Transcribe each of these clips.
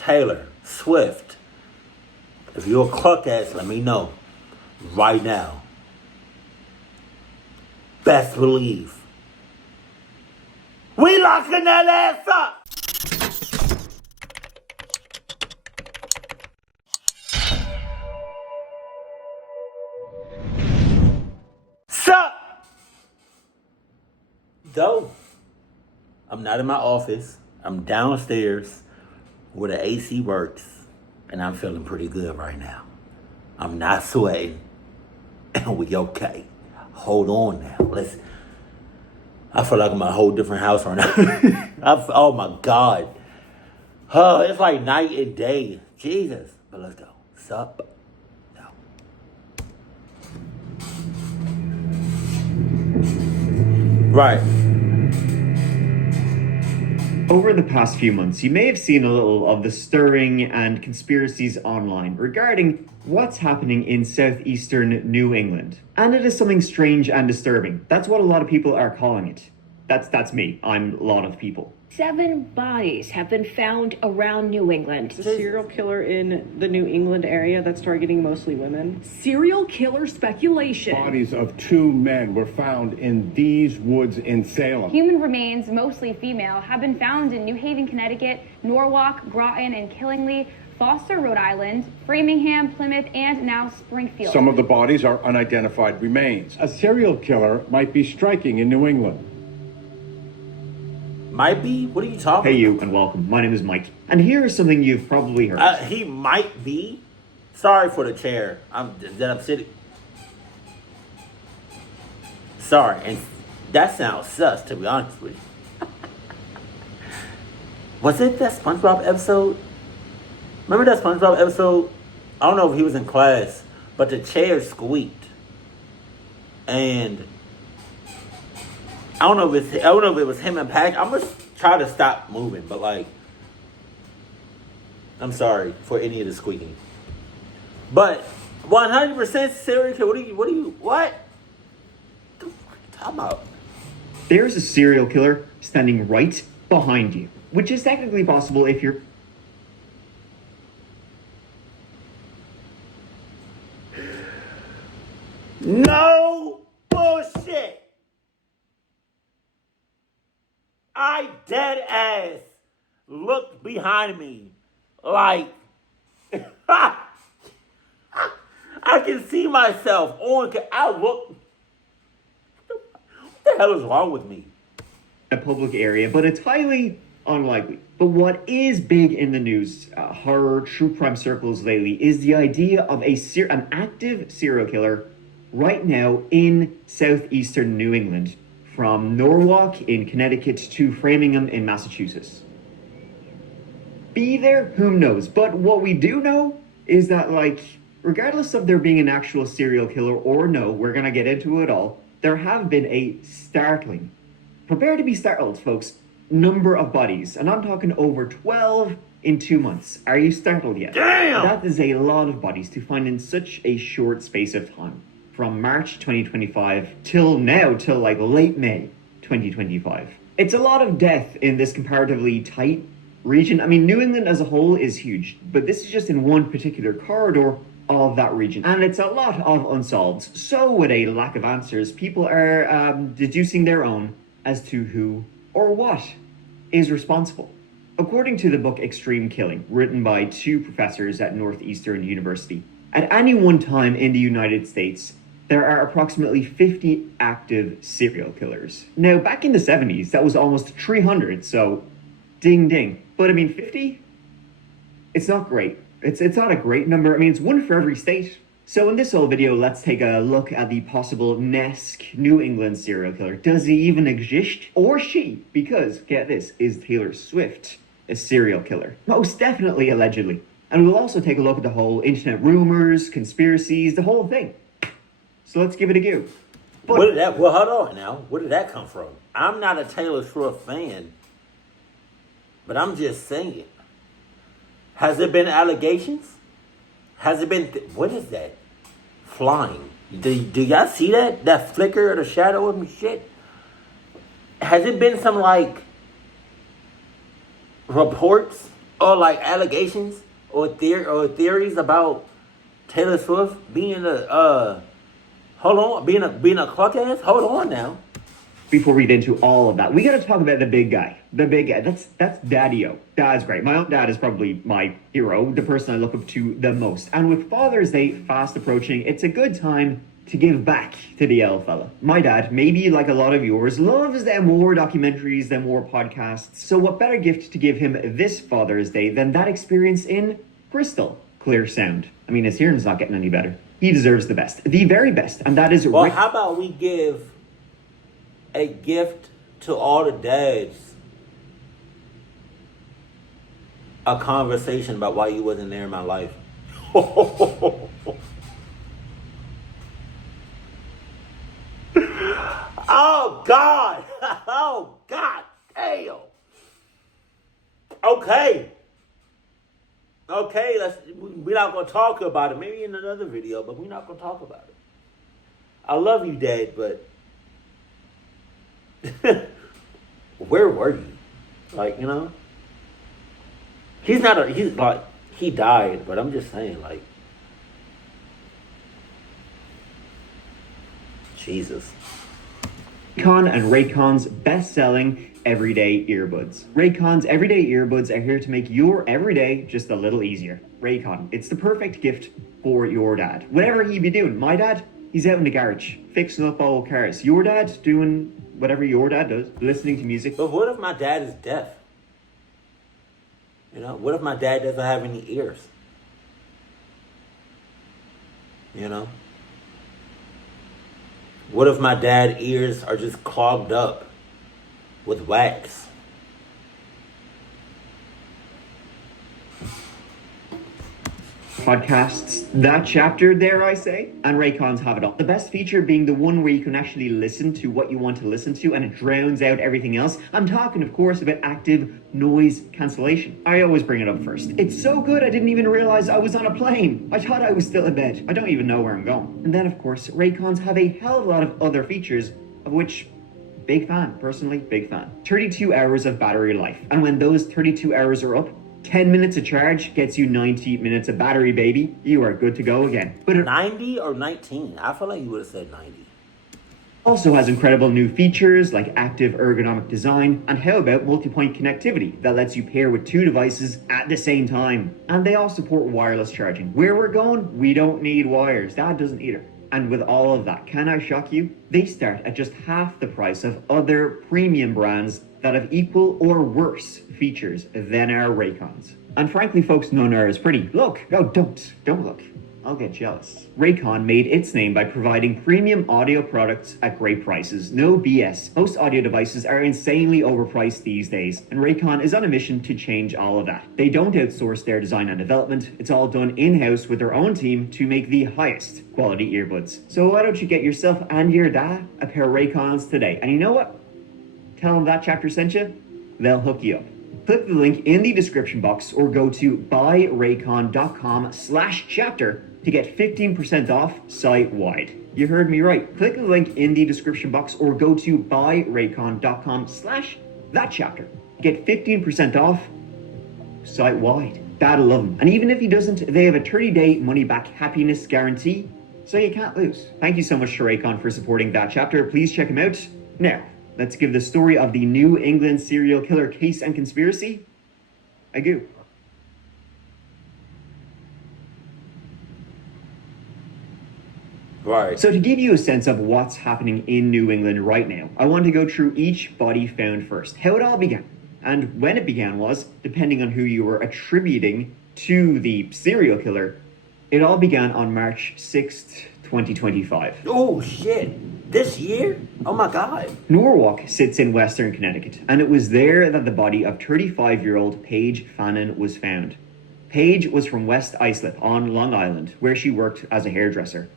Taylor Swift. If you're a cluck ass, let me know. Right now. Best believe. We locking that ass up! Sup? Though, I'm not in my office. I'm downstairs where the AC works. And I'm feeling pretty good right now. I'm not sweating. And we okay. Hold on now. Listen. I feel like I'm in a whole different house right now. Oh my God. Oh, it's like night and day. Jesus. But let's go. Sup? No. Right. Over the past few months, you may have seen a little of the stirring and conspiracies online regarding what's happening in southeastern New England. And it is something strange and disturbing. That's what a lot of people are calling it. That's me. I'm a lot of people. 7 bodies have been found around New England. The serial killer in the New England area that's targeting mostly women. Serial killer speculation. Bodies of 2 men were found in these woods in Salem. Human remains, mostly female, have been found in New Haven, Connecticut, Norwalk, Groton, and Killingly, Foster, Rhode Island, Framingham, Plymouth, and now Springfield. Some of the bodies are unidentified remains. A serial killer might be striking in New England. Might be? What are you talking Hey you, and welcome. My name is Mike. And here is something you've probably heard. He might be. Sorry for the chair. I'm sitting. Sorry, and that sounds sus, to be honest with you. Was it that SpongeBob episode? Remember that SpongeBob episode? I don't know if he was in class, but the chair squeaked. And I don't know if it was him and Patrick. I'm gonna try to stop moving, but like, I'm sorry for any of the squeaking. But 100% serial killer. What are you? What the fuck are you talking about? There's a serial killer standing right behind you, which is technically possible if you're... No bullshit. I dead ass looked behind me like I can see myself on. I look. What the hell is wrong with me? A public area, but it's highly unlikely. But what is big in the news, horror, true crime circles lately, is the idea of an active serial killer right now in southeastern New England, from Norwalk in Connecticut to Framingham in Massachusetts. Be there? Who knows? But what we do know is that, like, regardless of there being an actual serial killer or no, we're gonna get into it all, there have been a startling, prepare to be startled, folks, number of bodies. And I'm talking over 12 in 2 months. Are you startled yet? Damn! That is a lot of bodies to find in such a short space of time. From March 2025 till now, till like late May 2025. It's a lot of death in this comparatively tight region. I mean, New England as a whole is huge, but this is just in one particular corridor of that region. And it's a lot of unsolved. So with a lack of answers, people are deducing their own as to who or what is responsible. According to the book Extreme Killing, written by 2 professors at Northeastern University, at any one time in the United States, there are approximately 50 active serial killers. Now, back in the 70s, that was almost 300, so ding ding. But I mean, 50? It's not great. It's not a great number. I mean, it's 1 for every state. So in this whole video, let's take a look at the possible next New England serial killer. Does he even exist? Or she? Because, get this, is Taylor Swift a serial killer? Most definitely, allegedly. And we'll also take a look at the whole internet rumors, conspiracies, the whole thing. So let's give it a go. Well, hold on now. Where did that come from? I'm not a Taylor Swift fan, but I'm just saying. Has there been allegations? Has it been... what is that? Flying. Do y'all see that? That flicker or the shadow of me shit? Has it been some, like, reports or like allegations or theories about Taylor Swift being being a clock ass? Hold on now. Before we get into all of that, we got to talk about the big guy. The big guy. That's Daddy-O. Dad's great. My own dad is probably my hero, the person I look up to the most. And with Father's Day fast approaching, it's a good time to give back to the L fella. My dad, maybe like a lot of yours, loves them more documentaries, them more podcasts. So what better gift to give him this Father's Day than that experience in crystal clear sound? I mean, his hearing's not getting any better. He deserves the best, the very best, and that is Well, how about we give a gift to all the dads, a conversation about why you wasn't there in my life. Oh God! Oh God! Damn! Okay. We're not gonna talk about it. Maybe in another video, but we're not gonna talk about it. I love you, Dad, but where were you? Like, you know? He's like, he died, but I'm just saying, like, Jesus. Raycon and Raycon's best-selling everyday earbuds. Raycon's everyday earbuds are here to make your everyday just a little easier. Raycon, it's the perfect gift for your dad. Whatever he be doing. My dad, he's out in the garage, fixing up old cars. Your dad, doing whatever your dad does, listening to music. But what if my dad is deaf? You know, what if my dad doesn't have any ears? You know? What if my dad's ears are just clogged up with wax? Podcasts, that chapter, dare I say, and Raycons have it all. The best feature being the one where you can actually listen to what you want to listen to and it drowns out everything else. I'm talking, of course, about active noise cancellation. I always bring it up first. It's so good I didn't even realize I was on a plane. I thought I was still in bed. I don't even know where I'm going. And then, of course, Raycons have a hell of a lot of other features, of which big fan, personally, big fan. 32 hours of battery life. And when those 32 hours are up, 10 minutes of charge gets you 90 minutes of battery, baby. You are good to go again. But it 90 or 19? I feel like you would have said 90. also has incredible new features like active ergonomic design, and how about multi-point connectivity that lets you pair with two devices at the same time. And they all support wireless charging. Where we're going, we don't need wires. Dad doesn't either. And with all of that, can I shock you? They start at just half the price of other premium brands that have equal or worse features than our Raycons. And frankly, folks, none are as pretty. Look, no, don't look. I'll get jealous. Raycon made its name by providing premium audio products at great prices. No BS. Most audio devices are insanely overpriced these days, and Raycon is on a mission to change all of that. They don't outsource their design and development. It's all done in-house with their own team to make the highest quality earbuds. So why don't you get yourself and your dad a pair of Raycons today? And you know what? Tell them that chapter sent you. They'll hook you up. Click the link in the description box or go to buyraycon.com/chapter to get 15% off site-wide. You heard me right. Click the link in the description box or go to buyraycon.com/thatchapter to get 15% off site-wide. That'll love them. And even if he doesn't, they have a 30-day money-back happiness guarantee, so you can't lose. Thank you so much to Raycon for supporting That Chapter. Please check him out. Now, let's give the story of the New England serial killer case and conspiracy a go. Right. So to give you a sense of what's happening in New England right now, I want to go through each body found first, how it all began. And when it began was, depending on who you were attributing to the serial killer, it all began on March 6th, 2025. Oh, shit. This year? Oh, my God. Norwalk sits in western Connecticut, and it was there that the body of 35-year-old Paige Fannin was found. Paige was from West Islip on Long Island, where she worked as a hairdresser.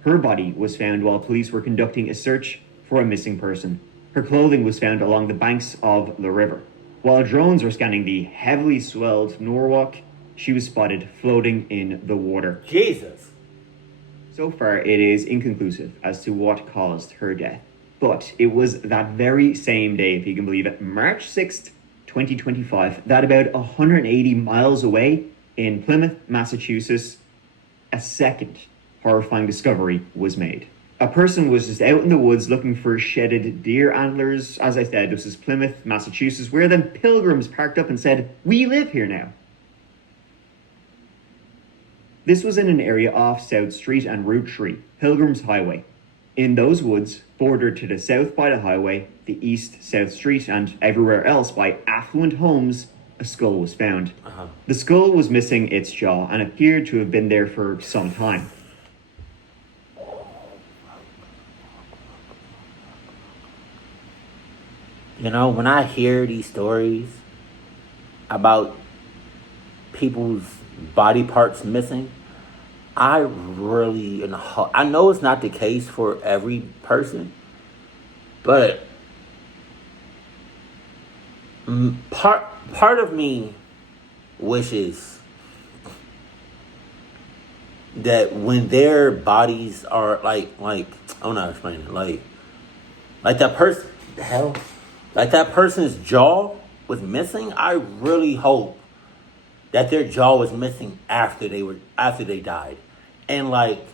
Her body was found while police were conducting a search for a missing person. Her clothing was found along the banks of the river. While drones were scanning the heavily swelled Norwalk, she was spotted floating in the water. Jesus. So far, it is inconclusive as to what caused her death. But it was that very same day, if you can believe it, March 6th, 2025, that about 180 miles away in Plymouth, Massachusetts, a second horrifying discovery was made. A person was just out in the woods looking for shedded deer antlers. As I said, this is Plymouth, Massachusetts, where then pilgrims parked up and said, "We live here now." This was in an area off South Street and Route 3, Pilgrims Highway. In those woods, bordered to the south by the highway, the east, South Street, and everywhere else by affluent homes, a skull was found. The skull was missing its jaw and appeared to have been there for some time. You know, when I hear these stories about people's body parts missing, I really, I know it's not the case for every person, but part of me wishes that when their bodies are like I'm not explaining it, like that person, the hell, like that person's jaw was missing. I really hope that their jaw was missing after they died, and like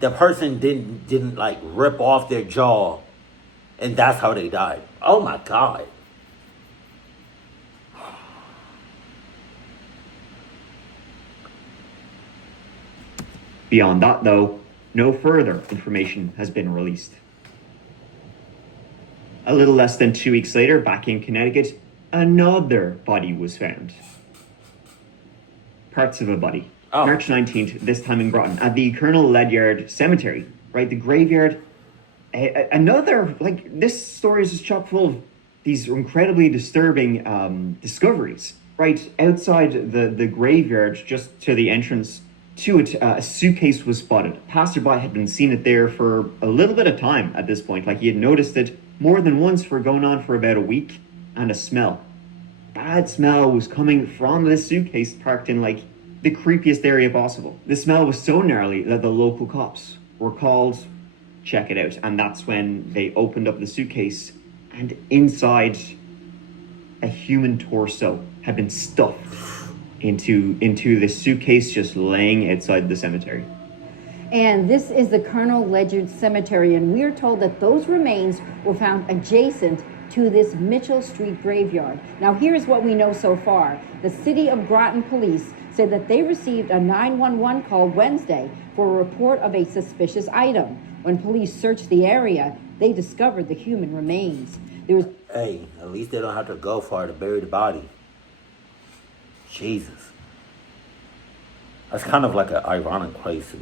the person didn't like rip off their jaw, and that's how they died. Oh my God. Beyond that, though, no further information has been released. A little less than 2 weeks later, back in Connecticut, another body was found. Parts of a body. Oh. March 19th, this time in Groton, at the Colonel Ledyard Cemetery, right? The graveyard. Another, like, this story is just chock full of these incredibly disturbing discoveries. Right outside the graveyard, just to the entrance to it, a suitcase was spotted. A passerby had been seen it there for a little bit of time at this point. Like, he had noticed it more than once for going on for about a week, and a smell. Bad smell was coming from this suitcase parked in, like, the creepiest area possible. The smell was so gnarly that the local cops were called, check it out, and that's when they opened up the suitcase, and inside, a human torso had been stuffed into this suitcase, just laying outside the cemetery. And this is the Colonel Ledyard Cemetery, and we are told that those remains were found adjacent to this Mitchell Street graveyard. Now, here's what we know so far. The City of Groton police said that they received a 911 call Wednesday for a report of a suspicious item. When police searched the area, they discovered the human remains. Hey, at least they don't have to go far to bury the body. Jesus. That's kind of like an ironic place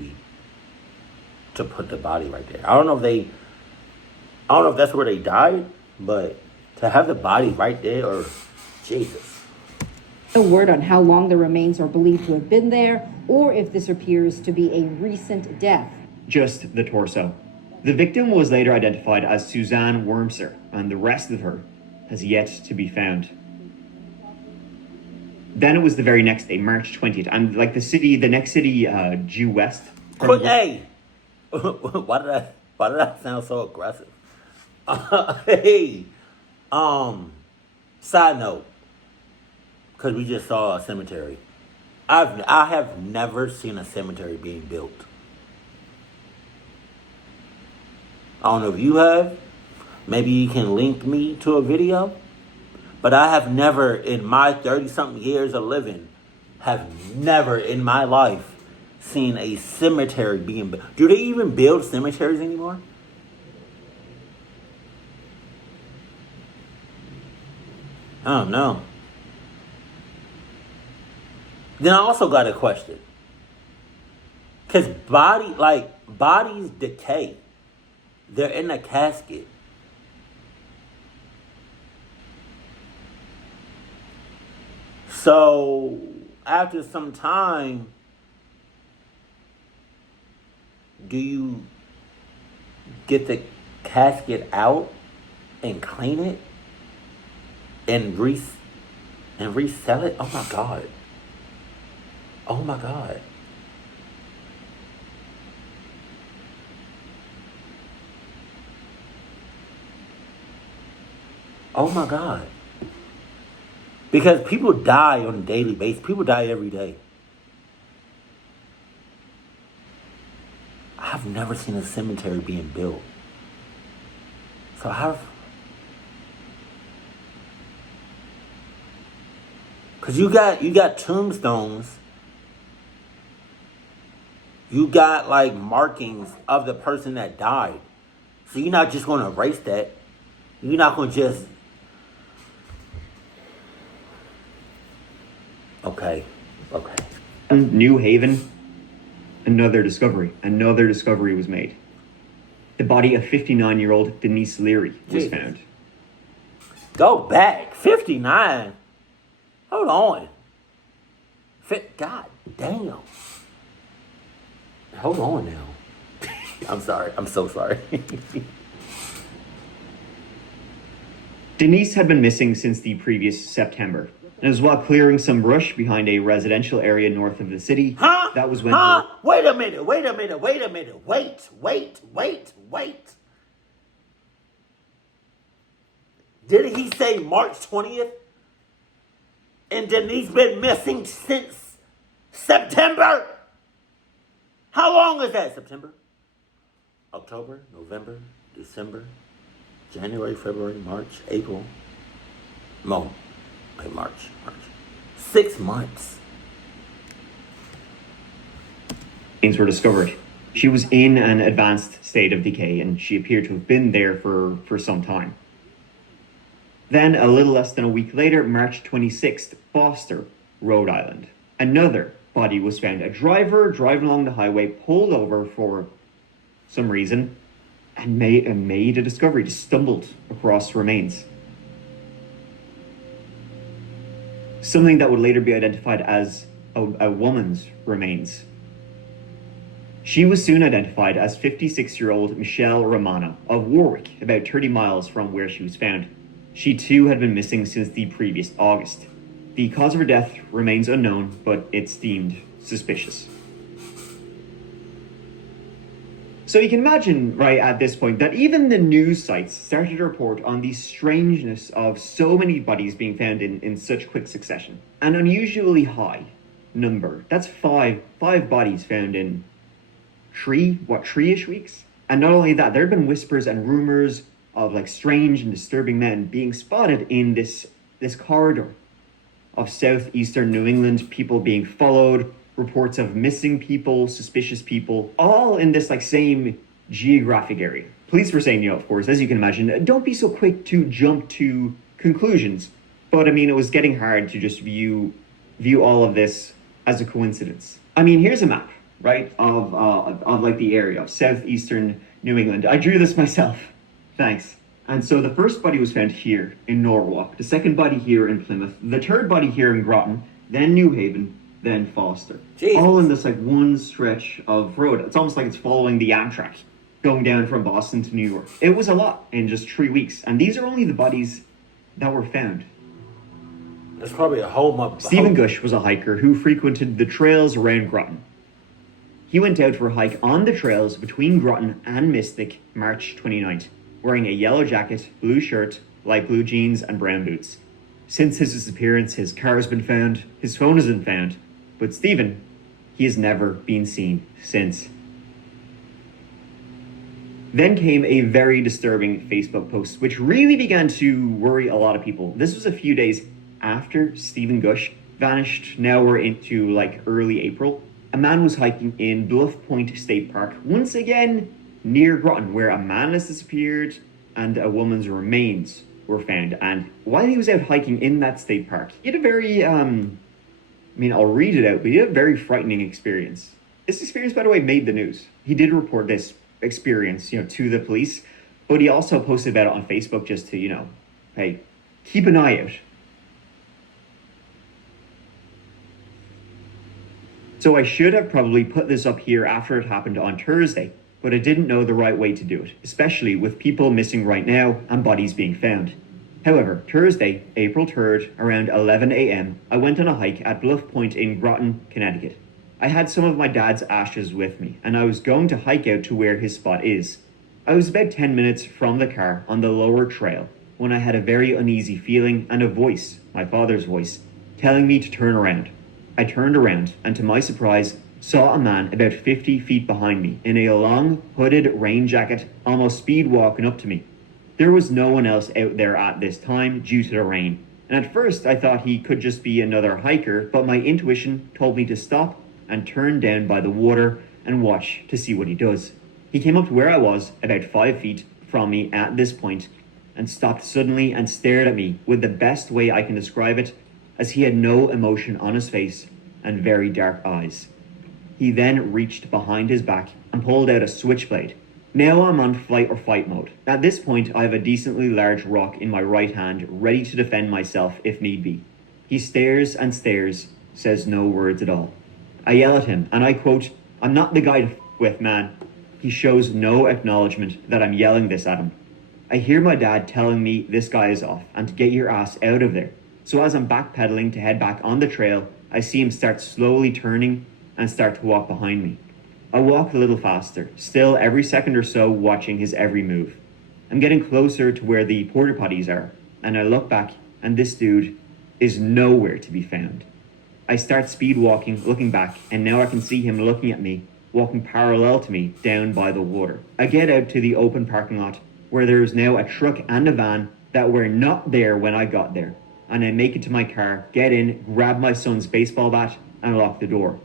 to put the body right there. I don't know if that's where they died, but to have the body right there, or Jesus. No word on how long the remains are believed to have been there, or if this appears to be a recent death. Just the torso. The victim was later identified as Suzanne Wormser, and the rest of her has yet to be found. Then it was the very next day, March 20th, and like the next city due west. Hey, why did I sound so aggressive? Hey, side note, because we just saw a cemetery. I have never seen a cemetery being built. I don't know if you have. Maybe you can link me to a video. But I have never, in my 30-something years of living, have never in my life seen a cemetery being built. Do they even build cemeteries anymore? I don't know. Then I also got a question. Because bodies decay. They're in a casket. So, after some time, do you get the casket out and clean it and resell it? Oh my God. Oh my God. Oh my God. Because people die on a daily basis. People die every day. I've never seen a cemetery being built. So because you got tombstones. You got like markings of the person that died. So you're not just going to erase that. You're not going to just... Okay. New Haven, another discovery. Another discovery was made. The body of 59-year-old Denise Leary was found. Go back. 59? Hold on. God damn. Hold on now. I'm sorry. I'm so sorry. Denise had been missing since the previous September. And it was while clearing some brush behind a residential area north of the city. That was when... Wait a minute. Wait. Did he say March 20th? And Denise been missing since September? How long is that? September? October? November? December? January, February, March, April? No. Wait, March. 6 months. Remains were discovered. She was in an advanced state of decay, and she appeared to have been there for some time. Then, a little less than a week later, March 26th, Foster, Rhode Island. Another body was found. A driver driving along the highway pulled over for some reason and made a discovery, just stumbled across remains. Something that would later be identified as a woman's remains. She was soon identified as 56-year-old Michelle Romano of Warwick, about 30 miles from where she was found. She too had been missing since the previous August. The cause of her death remains unknown, but it's deemed suspicious. So you can imagine, right, at this point, that even the news sites started to report on the strangeness of so many bodies being found in such quick succession. An unusually high number. That's five bodies found in three-ish weeks? And not only that, there have been whispers and rumors of like strange and disturbing men being spotted in this corridor of southeastern New England, people being followed, reports of missing people, suspicious people, all in this like same geographic area. Police were saying, of course, as you can imagine, don't be so quick to jump to conclusions. But I mean, it was getting hard to just view all of this as a coincidence. I mean, here's a map, right, of like the area of southeastern New England. I drew this myself. Thanks. And so the first body was found here in Norwalk, the second body here in Plymouth, the third body here in Groton, then New Haven, then Foster. Jesus. All in this like one stretch of road. It's almost like it's following the Amtrak, going down from Boston to New York. It was a lot in just 3 weeks. And these are only the bodies that were found. There's probably a whole... Stephen Gush was a hiker who frequented the trails around Groton. He went out for a hike on the trails between Groton and Mystic, March 29th, wearing a yellow jacket, blue shirt, light blue jeans, and brown boots. Since his disappearance, his car has been found, his phone has been found, but Stephen, he has never been seen since. Then came a very disturbing Facebook post, which really began to worry a lot of people. This was a few days after Stephen Gush vanished. Now we're into like early April. A man was hiking in Bluff Point State Park, once again near Groton, where a man has disappeared and a woman's remains were found. And while he was out hiking in that state park, he had a very, I'll read it out, but he had a very frightening experience. This experience, by the way, made the news. He did report this experience, to the police, but he also posted about it on Facebook just to, hey, keep an eye out. So I should have probably put this up here after it happened on Thursday, but I didn't know the right way to do it, especially with people missing right now and bodies being found. However, Thursday, April 3rd, around 11 a.m., I went on a hike at Bluff Point in Groton, Connecticut. I had some of my dad's ashes with me, and I was going to hike out to where his spot is. I was about 10 minutes from the car on the lower trail, when I had a very uneasy feeling and a voice, my father's voice, telling me to turn around. I turned around and to my surprise saw a man about 50 feet behind me in a long hooded rain jacket, almost speed walking up to me. There was no one else out there at this time due to the rain, and at first I thought he could just be another hiker, but my intuition told me to stop and turn down by the water and watch to see what he does. He came up to where I was, about 5 feet from me at this point, and stopped suddenly and stared at me with the best way I can describe it, as he had no emotion on his face and very dark eyes. He then reached behind his back and pulled out a switchblade. Now I'm on flight or fight mode. At this point, I have a decently large rock in my right hand, ready to defend myself if need be. He stares and stares, says no words at all. I yell at him, and I quote, "I'm not the guy to with, man." He shows no acknowledgement that I'm yelling this at him. I hear my dad telling me this guy is off and to get your ass out of there. So as I'm backpedaling to head back on the trail, I see him start slowly turning and start to walk behind me. I walk a little faster, still every second or so watching his every move. I'm getting closer to where the porta potties are, and I look back, and this dude is nowhere to be found. I start speed walking, looking back, and now I can see him looking at me, walking parallel to me down by the water. I get out to the open parking lot, where there is now a truck and a van that were not there when I got there, and I make it to my car, get in, grab my son's baseball bat, and lock the door.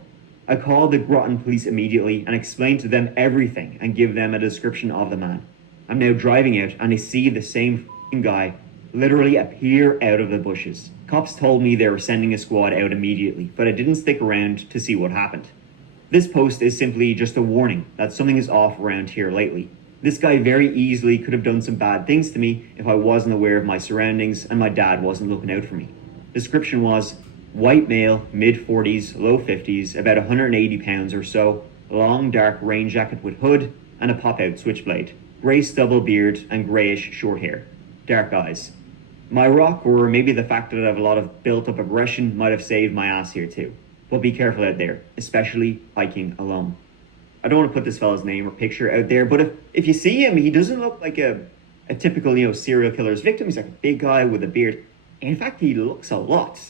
I call the Groton police immediately and explain to them everything and give them a description of the man. I'm now driving out and I see the same guy literally appear out of the bushes. Cops told me they were sending a squad out immediately, but I didn't stick around to see what happened. This post is simply just a warning that something is off around here lately. This guy very easily could have done some bad things to me if I wasn't aware of my surroundings and my dad wasn't looking out for me. Description was: white male, mid-40s, low 50s, about 180 pounds or so, long dark rain jacket with hood and a pop-out switchblade, grey stubble beard and greyish short hair, dark eyes. My rock, or maybe the fact that I have a lot of built-up aggression, might have saved my ass here too. But be careful out there, especially hiking alone. I don't want to put this fella's name or picture out there, but if you see him, he doesn't look like a typical, serial killer's victim. He's like a big guy with a beard. In fact, he looks a lot,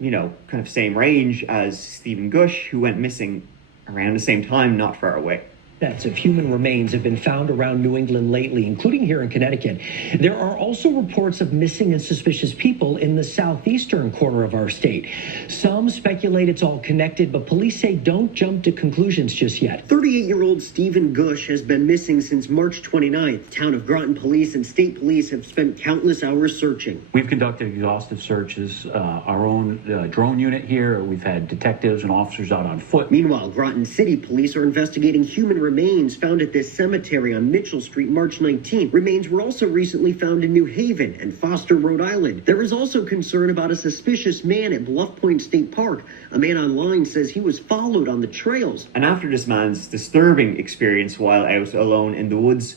kind of same range as Stephen Gush, who went missing around the same time, not far away. Sets of human remains have been found around New England lately, including here in Connecticut. There are also reports of missing and suspicious people in the southeastern corner of our state. Some speculate it's all connected, but police say don't jump to conclusions just yet. 38-year-old Stephen Gush has been missing since March 29th. Town of Groton police and state police have spent countless hours searching. We've conducted exhaustive searches, our own drone unit here. We've had detectives and officers out on foot. Meanwhile, Groton City police are investigating human remains found at this cemetery on Mitchell Street March 19th. Remains were also recently found in New Haven and Foster, Rhode Island. There is also concern about a suspicious man at Bluff Point State Park. A man online says he was followed on the trails. And after this man's disturbing experience while out alone in the woods,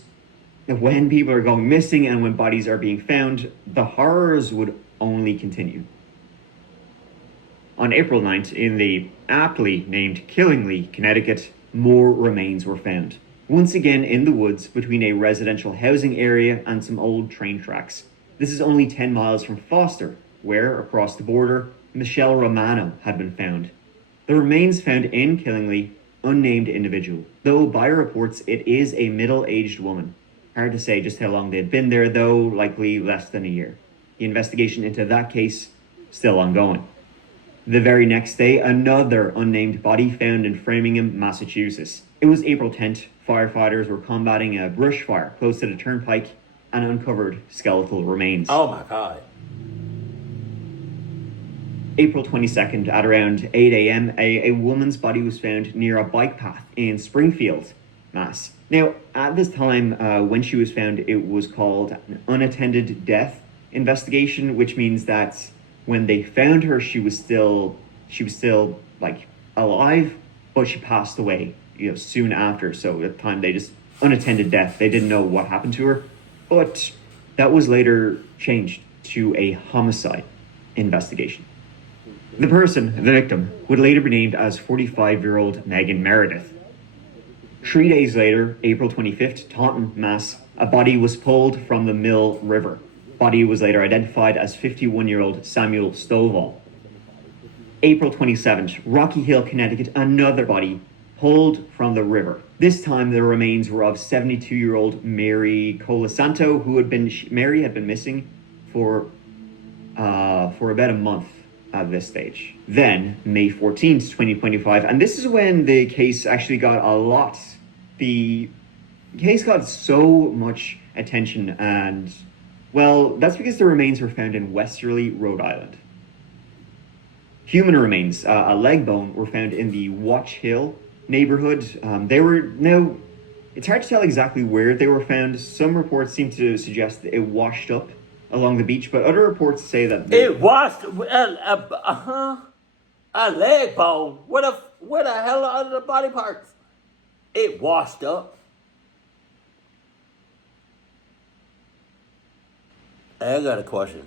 when people are going missing and when bodies are being found, the horrors would only continue. On April 9th, in the aptly named Killingley, Connecticut, more remains were found. Once again in the woods between a residential housing area and some old train tracks. This is only 10 miles from Foster, where, across the border, Michelle Romano had been found. The remains found in Killingley, unnamed individual, though by reports it is a middle-aged woman. Hard to say just how long they'd been there, though likely less than a year. The investigation into that case still ongoing. The very next day, another unnamed body found in Framingham, Massachusetts. It was April 10th. Firefighters were combating a brush fire close to the turnpike and uncovered skeletal remains. Oh my God. April 22nd, at around 8 a.m., a woman's body was found near a bike path in Springfield, Mass. Now, at this time, when she was found, it was called an unattended death investigation, which means that when they found her, she was still like alive, but she passed away, soon after. So at the time, they just unattended death. They didn't know what happened to her, but that was later changed to a homicide investigation. The victim, would later be named as 45-year-old Megan Meredith. 3 days later, April 25th, Taunton, Mass., a body was pulled from the Mill River. Body was later identified as 51-year-old Samuel Stovall. April 27th, Rocky Hill, Connecticut, another body pulled from the river. This time, the remains were of 72-year-old Mary Colasanto, Mary had been missing for about a month at this stage. Then, May 14th, 2025, and this is when the case actually got the case got so much attention, and, well, that's because the remains were found in Westerly, Rhode Island. Human remains, a leg bone, were found in the Watch Hill neighborhood. It's hard to tell exactly where they were found. Some reports seem to suggest that it washed up along the beach, but other reports say that it washed. A leg bone. Where the hell are the body parts? It washed up. I got a question.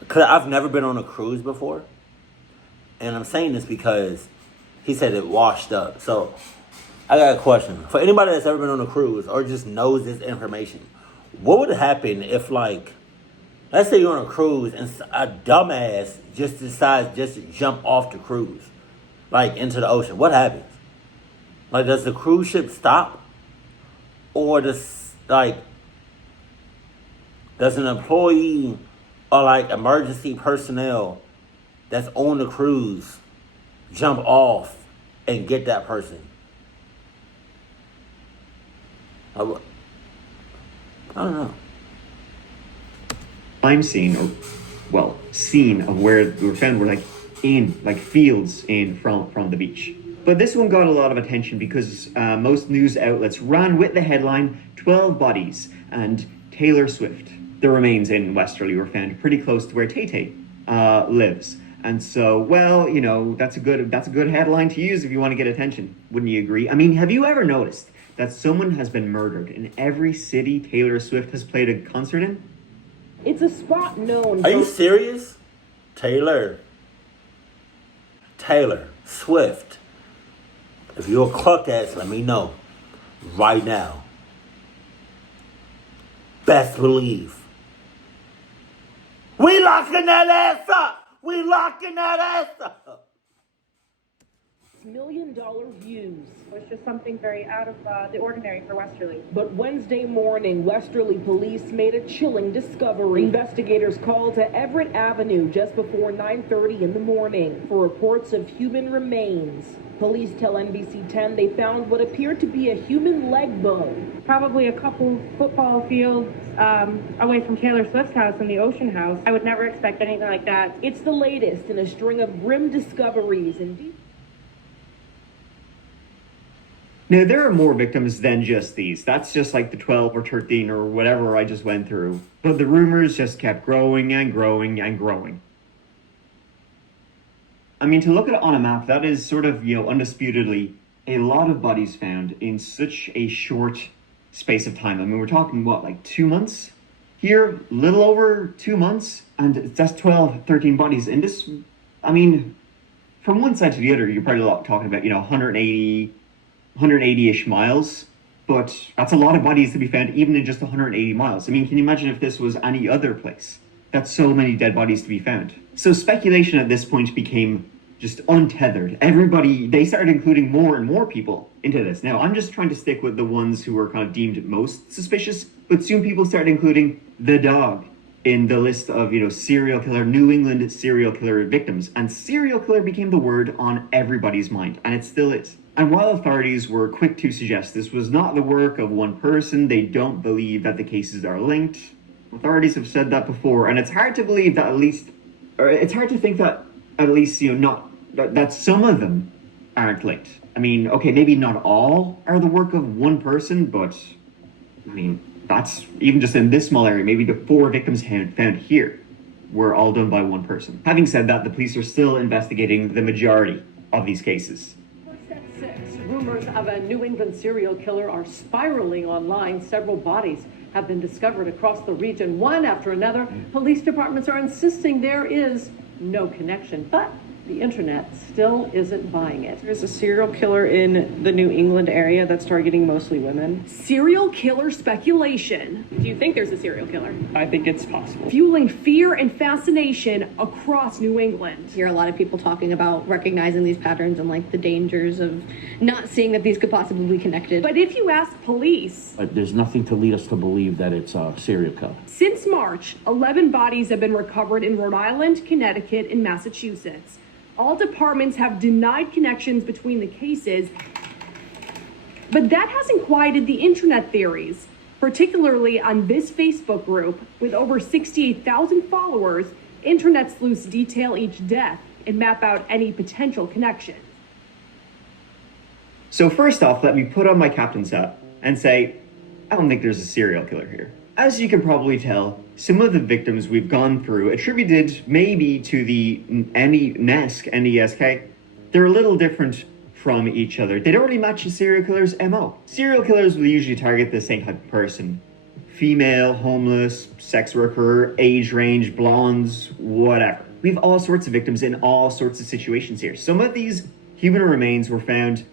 Because I've never been on a cruise before. And I'm saying this because he said it washed up. So, I got a question. For anybody that's ever been on a cruise or just knows this information, what would happen if, like, let's say you're on a cruise and a dumbass just decides just to jump off the cruise, like, into the ocean? What happens? Like, does the cruise ship stop? Or does an employee or, like, emergency personnel that's on the cruise jump off and get that person? I don't know. scene of where we were found were fields from the beach. But this one got a lot of attention because most news outlets ran with the headline 12 bodies and Taylor Swift. The remains in Westerly were found pretty close to where Tay-Tay lives. And so, well, you know, that's a good headline to use if you want to get attention. Wouldn't you agree? I mean, have you ever noticed that someone has been murdered in every city Taylor Swift has played a concert in? It's a spot known. Are you serious? Taylor Swift. If you're a cluck ass, let me know right now. Best believe. We locking that ass up. We locking that ass up. $1 million views. It was just something very out of the ordinary for Westerly. But Wednesday morning, Westerly police made a chilling discovery. Investigators called to Everett Avenue just before 9:30 in the morning for reports of human remains. Police tell NBC 10 they found what appeared to be a human leg bone. Probably a couple football fields away from Taylor Swift's house and the Ocean House. I would never expect anything like that. It's the latest in a string of grim discoveries in deep. Now, there are more victims than just these. That's just like the 12 or 13 or whatever I just went through. But the rumors just kept growing and growing and growing. I mean, to look at it on a map, that is sort of, undisputedly a lot of bodies found in such a short space of time. I mean, we're talking, 2 months? Here, little over 2 months, and that's 12, 13 bodies. And this, I mean, from one side to the other, you're probably talking about, 180-ish miles, but that's a lot of bodies to be found even in just 180 miles. I mean, can you imagine if this was any other place? That's so many dead bodies to be found. So speculation at this point became just untethered. They started including more and more people into this. Now, I'm just trying to stick with the ones who were kind of deemed most suspicious, but soon people started including the dog in the list of, serial killer, New England serial killer victims. And serial killer became the word on everybody's mind, and it still is. And while authorities were quick to suggest this was not the work of one person, they don't believe that the cases are linked. Authorities have said that before, and it's hard to believe that it's hard to think that at least, that some of them aren't linked. I mean, okay, maybe not all are the work of one person, but, I mean, that's even just in this small area, maybe the 4 victims found here were all done by one person. Having said that, the police are still investigating the majority of these cases. Rumors of a New England serial killer are spiraling online. Several bodies have been discovered across the region, one after another. Police departments are insisting there is no connection. But The internet still isn't buying it. There's a serial killer in the New England area that's targeting mostly women. Serial killer speculation. Do you think there's a serial killer? I think it's possible. Fueling fear and fascination across New England. I hear a lot of people talking about recognizing these patterns and like the dangers of not seeing that these could possibly be connected. But if you ask police, There's nothing to lead us to believe that it's a serial killer. since March, 11 bodies have been recovered in Rhode Island, Connecticut, and Massachusetts. All departments have denied connections between the cases, but that hasn't quieted the internet theories, particularly on this Facebook group with over 68,000 followers. Internet sleuths detail each death and map out any potential connections. So first off, let me put on my captain's hat and say, I don't think there's a serial killer here. As you can probably tell, some of the victims we've gone through attributed maybe to the NESK, they're a little different from each other. They don't really match a serial killer's MO. Serial killers will usually target the same type of person. Female, homeless, sex worker, age range, blondes, whatever. We have all sorts of victims in all sorts of situations here. Some of these human remains were found,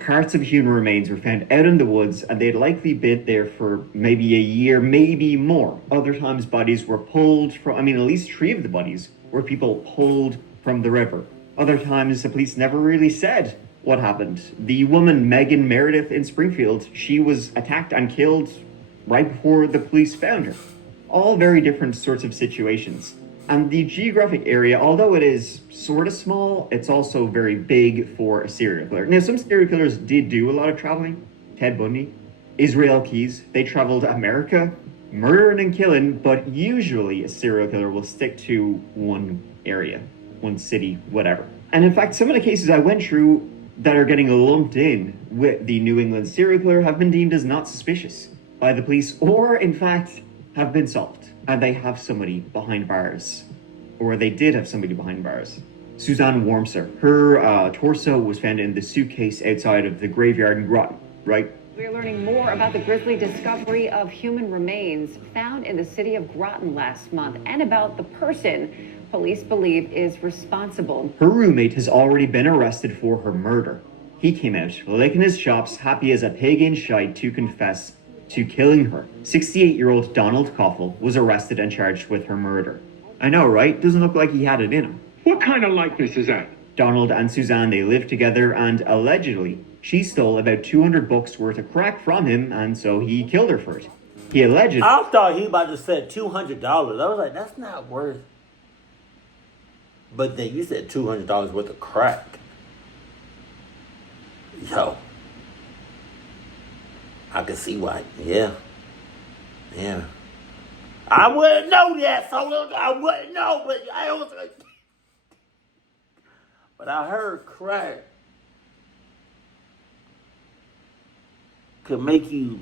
parts of human remains were found out in the woods, and they'd likely been there for maybe a year, maybe more. Other times bodies were pulled from, at least 3 of the bodies were people pulled from the river. Other times the police never really said what happened. The woman, Megan Meredith in Springfield, she was attacked and killed right before the police found her. All very different sorts of situations. And the geographic area, although it is sort of small, it's also very big for a serial killer. Now, some serial killers did do a lot of traveling. Ted Bundy, Israel Keys, they traveled America, murdering and killing, but usually a serial killer will stick to one area, one city, whatever. And in fact, some of the cases I went through that are getting lumped in with the New England serial killer have been deemed as not suspicious by the police, or in fact have been solved. And they have somebody behind bars, or they did have somebody behind bars. Suzanne Wormser, her torso was found in the suitcase outside of the graveyard in Groton, right? We're learning more about the grisly discovery of human remains found in the city of Groton last month, and about the person police believe is responsible. Her roommate has already been arrested for her murder. He came out licking his chops, happy as a pig in shite, to confess to killing her. 68-year-old Donald Koffel was arrested and charged with her murder. I know, right? Doesn't look like he had it in him. What kind of likeness is that? Donald and Suzanne, they lived together, and allegedly, she stole about 200 bucks worth of crack from him, and so he killed her for it. He alleged... I thought he about to say $200. I was like, that's not worth... But then you said $200 worth of crack. Yo. I can see why. Yeah. I wouldn't know that, so I wouldn't know, but I was like... But I heard crack could make you,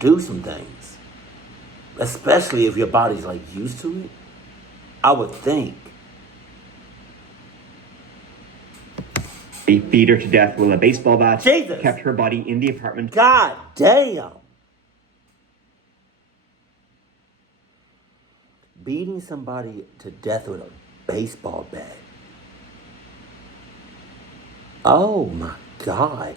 do some things. Especially if your body's like used to it. I would think. He beat her to death with a baseball bat. Jesus. Kept her body in the apartment. God damn. Beating somebody to death with a baseball bat. Oh my God.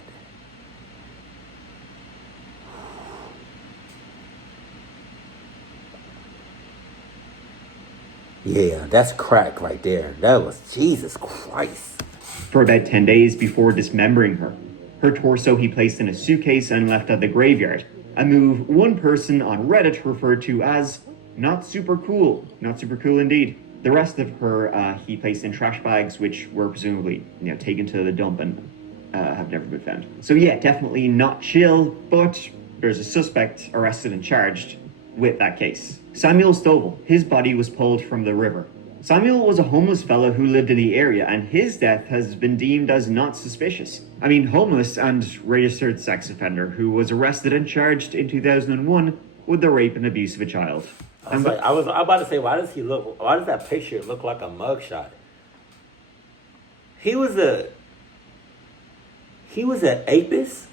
Yeah, that's crack right there. That was Jesus Christ. For about 10 days before dismembering her. Her torso he placed in a suitcase and left at the graveyard. A move one person on Reddit referred to as not super cool. Not super cool indeed. The rest of her he placed in trash bags, which were presumably taken to the dump and have never been found. So yeah, definitely not chill, but there's a suspect arrested and charged with that case. Samuel Stovall, his body was pulled from the river. Samuel was a homeless fellow who lived in the area, and his death has been deemed as not suspicious. Homeless and registered sex offender who was arrested and charged in 2001 with the rape and abuse of a child. I was about to say, why does that picture look like a mugshot? He was an apist.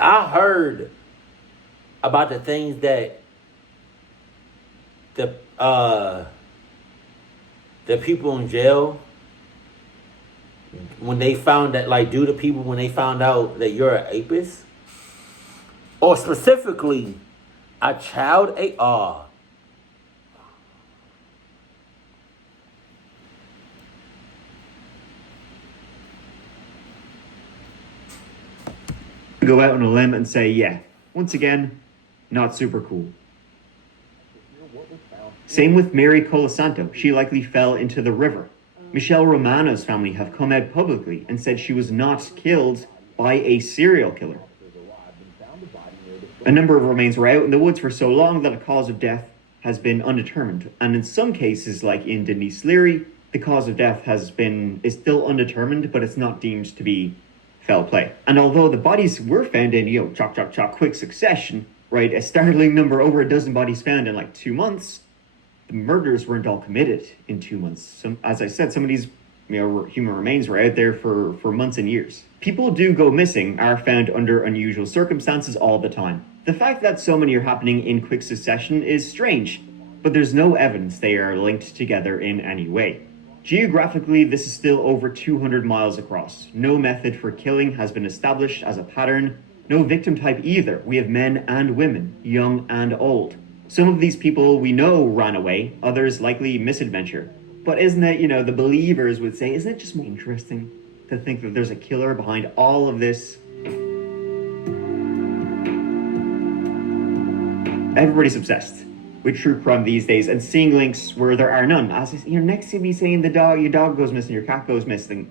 I heard about the things that the people in jail, when they found that, like, do the people when they found out that you're an apist, or specifically a child go out on a limb and say, yeah, once again, not super cool. Same with Mary Colasanto. She likely fell into the river. Michelle Romano's family have come out publicly and said she was not killed by a serial killer. A number of remains were out in the woods for so long that a cause of death has been undetermined. And in some cases, like in Denise Leary, the cause of death is still undetermined, but it's not deemed to be foul play. And although the bodies were found in, quick succession, right, a startling number, over a dozen bodies found in like 2 months, the murders weren't all committed in 2 months. As I said, some of these human remains were out there for months and years. People do go missing, are found under unusual circumstances all the time. The fact that so many are happening in quick succession is strange, but there's no evidence they are linked together in any way. Geographically, this is still over 200 miles across. No method for killing has been established as a pattern. No victim type either. We have men and women, young and old. Some of these people we know ran away, others likely misadventure. But isn't it, the believers would say, isn't it just more interesting to think that there's a killer behind all of this? Everybody's obsessed with true crime these days and seeing links where there are none. As you're next to me saying your dog goes missing, your cat goes missing.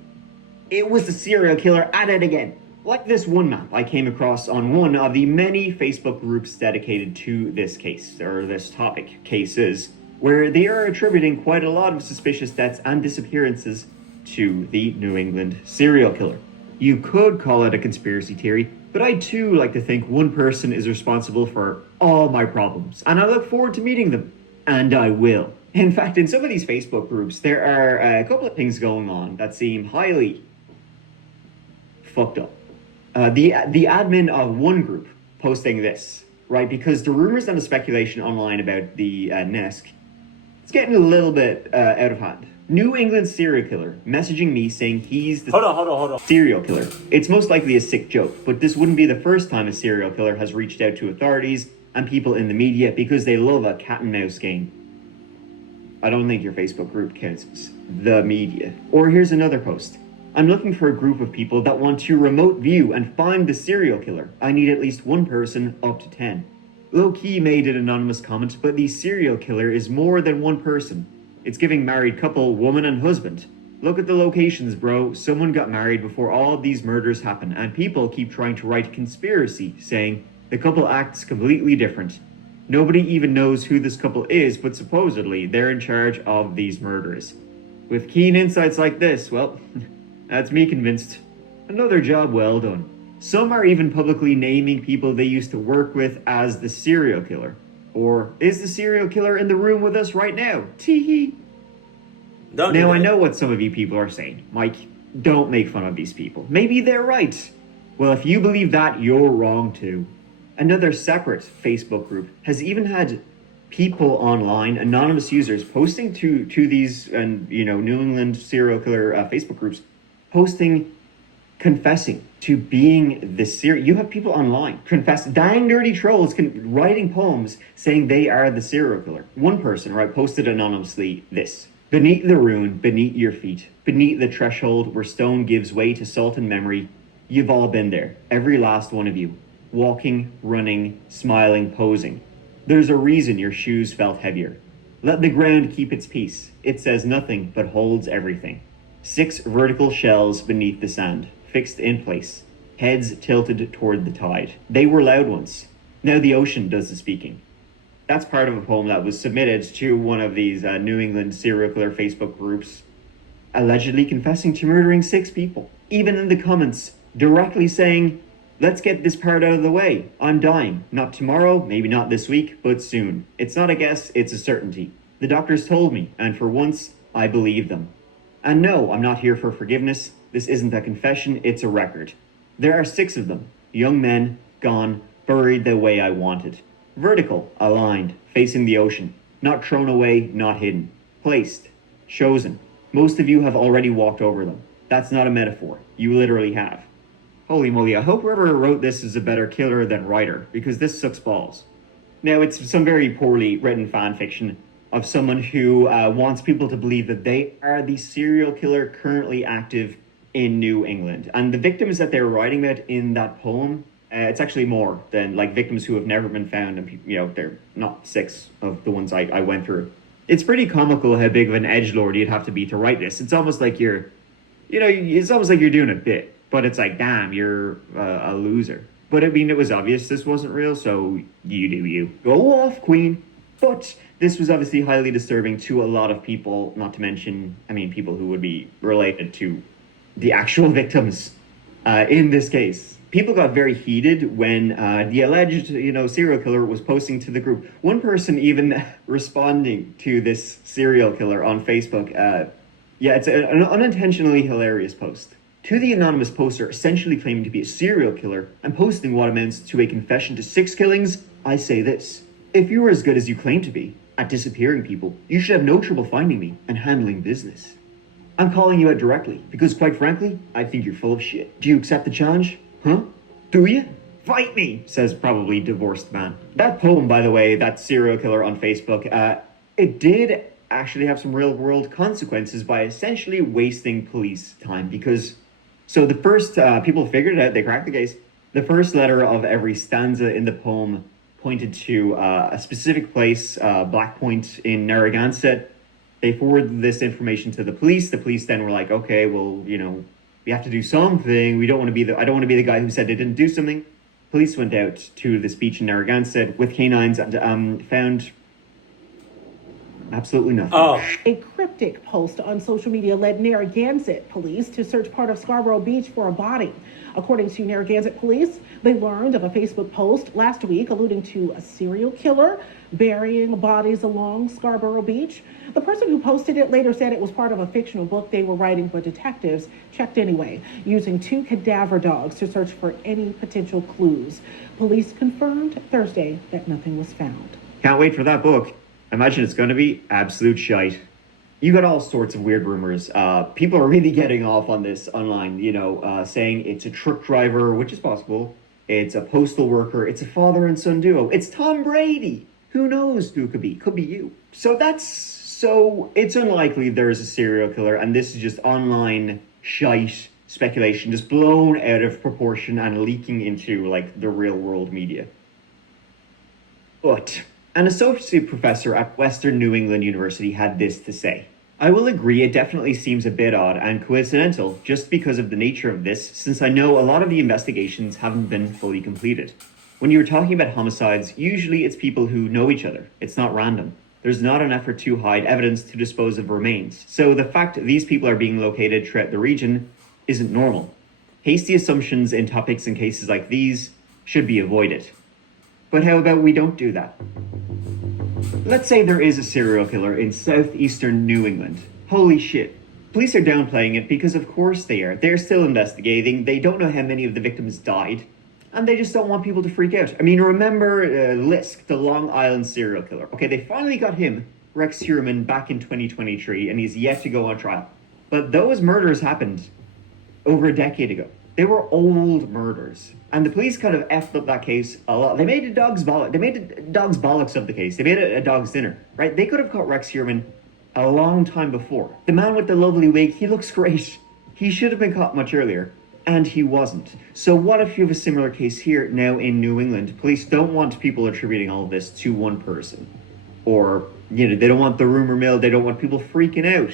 It was the serial killer at it again. Like this one map I came across on one of the many Facebook groups dedicated to this case, or this topic, cases, where they are attributing quite a lot of suspicious deaths and disappearances to the New England serial killer. You could call it a conspiracy theory, but I too like to think one person is responsible for all my problems, and I look forward to meeting them, and I will. In fact, in some of these Facebook groups, there are a couple of things going on that seem highly fucked up. The admin of one group posting this, right, because the rumors and the speculation online about the Nesk, it's getting a little bit out of hand. New England serial killer messaging me saying he's the Hold on. serial killer. It's most likely a sick joke, but this wouldn't be the first time a serial killer has reached out to authorities and people in the media because they love a cat and mouse game. I don't think your Facebook group counts as the media. Or here's another post. I'm looking for a group of people that want to remote view and find the serial killer. I need at least one person, up to 10. Low-key made an anonymous comment, but the serial killer is more than one person. It's giving married couple, woman and husband. Look at the locations, bro. Someone got married before all of these murders happen, and people keep trying to write conspiracy, saying the couple acts completely different. Nobody even knows who this couple is, but supposedly they're in charge of these murders. With keen insights like this, well, that's me convinced. Another job well done. Some are even publicly naming people they used to work with as the serial killer. Or is the serial killer in the room with us right now? Tee-hee. Now I know what some of you people are saying. Mike, don't make fun of these people. Maybe they're right. Well, if you believe that, you're wrong too. Another separate Facebook group has even had people online, anonymous users, posting to these New England serial killer Facebook groups, posting, confessing to being the serial. You have people online dying dirty trolls writing poems saying they are the serial killer. One person, right, posted anonymously this: beneath the ruin, beneath your feet, beneath the threshold where stone gives way to salt and memory, you've all been there, every last one of you, walking, running, smiling, posing. There's a reason your shoes felt heavier. Let the ground keep its peace. It says nothing but holds everything. 6 vertical shells beneath the sand, fixed in place, heads tilted toward the tide. They were loud ones. Now the ocean does the speaking. That's part of a poem that was submitted to one of these New England serial killer Facebook groups, allegedly confessing to murdering 6 people. Even in the comments, directly saying, let's get this part out of the way. I'm dying. Not tomorrow, maybe not this week, but soon. It's not a guess, it's a certainty. The doctors told me, and for once, I believe them. And no, I'm not here for forgiveness. This isn't a confession, it's a record. There are 6 of them. Young men, gone, buried the way I wanted. Vertical, aligned, facing the ocean. Not thrown away, not hidden. Placed. Chosen. Most of you have already walked over them. That's not a metaphor. You literally have. Holy moly, I hope whoever wrote this is a better killer than writer, because this sucks balls. Now, it's some very poorly written fan fiction of someone who wants people to believe that they are the serial killer currently active in New England. And the victims that they're writing about in that poem, it's actually more than like victims who have never been found, and they're not 6 of the ones I went through. It's pretty comical how big of an edgelord you'd have to be to write this. It's almost like it's almost like you're doing a bit. But it's like, damn, you're a loser. But I mean, it was obvious this wasn't real, so you do you. Go off, Queen. But this was obviously highly disturbing to a lot of people, not to mention, people who would be related to the actual victims in this case. People got very heated when the alleged, serial killer was posting to the group. One person even responding to this serial killer on Facebook. It's an unintentionally hilarious post. To the anonymous poster essentially claiming to be a serial killer and posting what amounts to a confession to 6 killings, I say this. If you were as good as you claim to be at disappearing people, you should have no trouble finding me and handling business. I'm calling you out directly because, quite frankly, I think you're full of shit. Do you accept the challenge? Huh? Do you? Fight me, says probably divorced man. That poem, by the way, that serial killer on Facebook, it did actually have some real world consequences by essentially wasting police time because... So the first, people figured it out, they cracked the case. The first letter of every stanza in the poem pointed to a specific place, Black Point in Narragansett. They forwarded this information to the police. The police then were like, okay, well, we have to do something. I don't want to be the guy who said they didn't do something. Police went out to this beach in Narragansett with canines and found absolutely nothing. Oh. A cryptic post on social media led Narragansett police to search part of Scarborough Beach for a body. According to Narragansett police, they learned of a Facebook post last week alluding to a serial killer burying bodies along Scarborough Beach. The person who posted it later said it was part of a fictional book they were writing, but detectives checked anyway, using 2 cadaver dogs to search for any potential clues. Police confirmed Thursday that nothing was found. Can't wait for that book. Imagine it's going to be absolute shite. You got all sorts of weird rumors. People are really getting off on this online, saying it's a truck driver, which is possible. It's a postal worker. It's a father and son duo. It's Tom Brady. Who knows who it could be? Could be you. So it's unlikely there is a serial killer, and this is just online shite speculation, just blown out of proportion and leaking into the real world media. But an associate professor at Western New England University had this to say. I will agree it definitely seems a bit odd and coincidental just because of the nature of this, since I know a lot of the investigations haven't been fully completed. When you're talking about homicides, usually it's people who know each other. It's not random. There's not an effort to hide evidence to dispose of remains. So the fact that these people are being located throughout the region isn't normal. Hasty assumptions in topics and cases like these should be avoided. But how about we don't do that? Let's say there is a serial killer in southeastern New England. Holy shit. Police are downplaying it because of course they are. They're still investigating. They don't know how many of the victims died. And they just don't want people to freak out. Remember Lisk, the Long Island serial killer. Okay, they finally got him, Rex Heuermann, back in 2023, and he's yet to go on trial. But those murders happened over a decade ago. They were old murders. And the police kind of effed up that case a lot. They made a dog's bollocks of the case. They made it a dog's dinner, right? They could have caught Rex Heuermann a long time before. The man with the lovely wig, he looks great. He should have been caught much earlier, and he wasn't. So what if you have a similar case here now in New England? Police don't want people attributing all of this to one person. Or, they don't want the rumor mill. They don't want people freaking out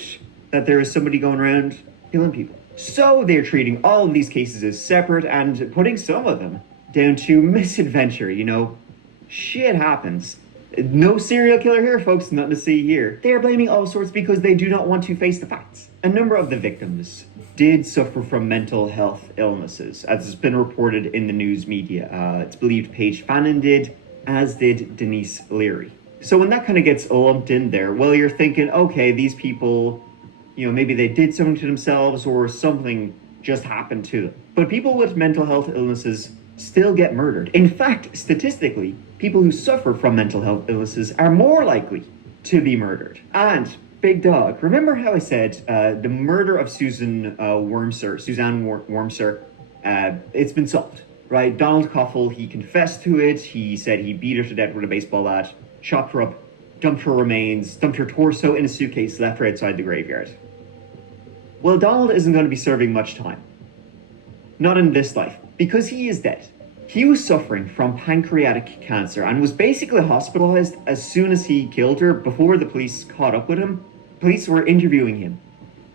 that there is somebody going around killing people. So they're treating all of these cases as separate and putting some of them down to misadventure, Shit happens. No serial killer here, folks, nothing to see here. They are blaming all sorts because they do not want to face the facts. A number of the victims did suffer from mental health illnesses, as has been reported in the news media. It's believed Paige Fannin did, as did Denise Leary. So when that kind of gets lumped in there, well, you're thinking, okay, these people... maybe they did something to themselves or something just happened to them. But people with mental health illnesses still get murdered. In fact, statistically, people who suffer from mental health illnesses are more likely to be murdered. And big dog, remember how I said the murder of Suzanne Wormser, it's been solved, right? Donald Koffel, he confessed to it. He said he beat her to death with a baseball bat, chopped her up, dumped her remains, dumped her torso in a suitcase, left her outside the graveyard. Well, Donald isn't going to be serving much time. Not in this life, because he is dead. He was suffering from pancreatic cancer and was basically hospitalized as soon as he killed her. Before the police caught up with him, police were interviewing him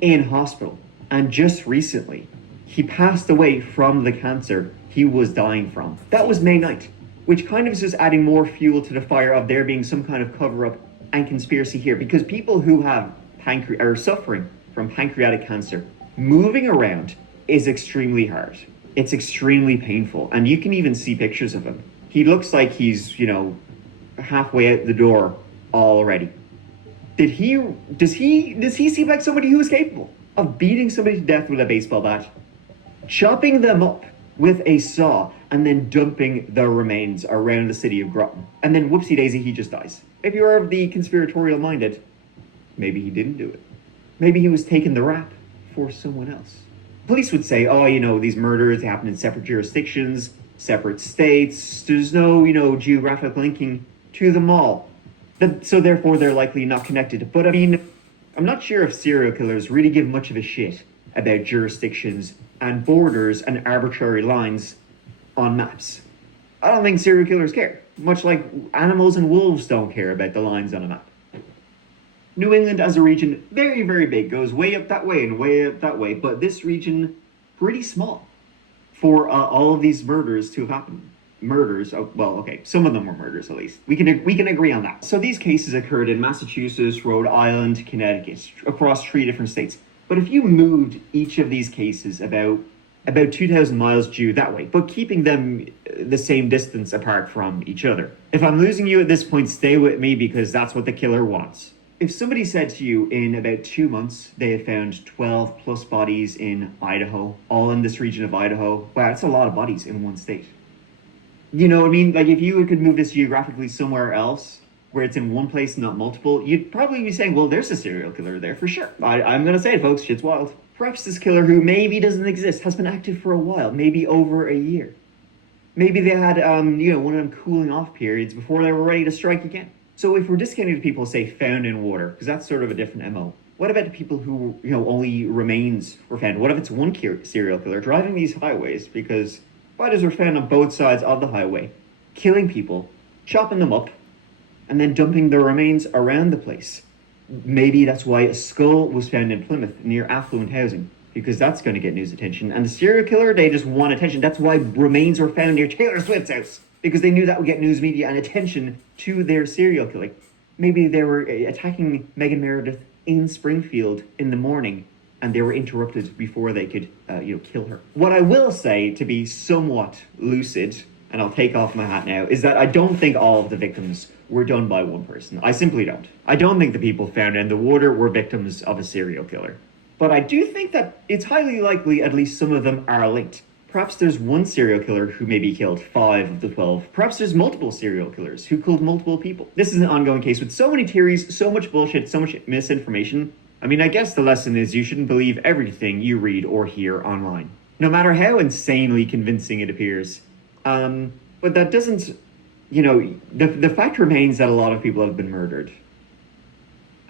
in hospital. And just recently, he passed away from the cancer he was dying from. That was May 9th, which kind of is just adding more fuel to the fire of there being some kind of cover-up and conspiracy here, because people who have are suffering from pancreatic cancer, moving around is extremely hard. It's extremely painful, and you can even see pictures of him. He looks like he's, halfway out the door already. Does he seem like somebody who is capable of beating somebody to death with a baseball bat, chopping them up with a saw, and then dumping the remains around the city of Groton? And then whoopsie daisy, he just dies. If you are of the conspiratorial minded, maybe he didn't do it. Maybe he was taking the rap for someone else. Police would say, these murders happen in separate jurisdictions, separate states. There's no, geographic linking to them all. So therefore, they're likely not connected. But I mean, I'm not sure if serial killers really give much of a shit about jurisdictions and borders and arbitrary lines on maps. I don't think serial killers care, much like animals and wolves don't care about the lines on a map. New England as a region, very, very big, goes way up that way and way up that way, but this region, pretty small for all of these murders to have happened. Some of them were murders at least. We can agree on that. So these cases occurred in Massachusetts, Rhode Island, Connecticut, across 3 different states. But if you moved each of these cases about 2,000 miles due that way, but keeping them the same distance apart from each other. If I'm losing you at this point, stay with me, because that's what the killer wants. If somebody said to you in about 2 months they have found 12 plus bodies in Idaho, all in this region of Idaho, wow, that's a lot of bodies in one state. You know what I mean? Like, if you could move this geographically somewhere else, where it's in one place, not multiple, you'd probably be saying, well, there's a serial killer there for sure. I'm going to say it, folks, shit's wild. Perhaps this killer, who maybe doesn't exist, has been active for a while, maybe over a year. Maybe they had, one of them cooling off periods before they were ready to strike again. So if we're discounting the people, say, found in water, because that's sort of a different MO, what about the people who, only remains were found? What if it's one serial killer driving these highways, because bodies were found on both sides of the highway, killing people, chopping them up, and then dumping their remains around the place? Maybe that's why a skull was found in Plymouth near affluent housing, because that's going to get news attention. And the serial killer, they just want attention. That's why remains were found near Taylor Swift's house, because they knew that would get news media and attention to their serial killing. Maybe they were attacking Megan Meredith in Springfield in the morning, and they were interrupted before they could, kill her. What I will say, to be somewhat lucid, and I'll take off my hat now, is that I don't think all of the victims were done by one person. I simply don't. I don't think the people found in the water were victims of a serial killer. But I do think that it's highly likely at least some of them are linked. Perhaps there's one serial killer who maybe killed 5 of the 12. Perhaps there's multiple serial killers who killed multiple people. This is an ongoing case with so many theories, so much bullshit, so much misinformation. I mean, I guess the lesson is you shouldn't believe everything you read or hear online, no matter how insanely convincing it appears. But that doesn't, the fact remains that a lot of people have been murdered,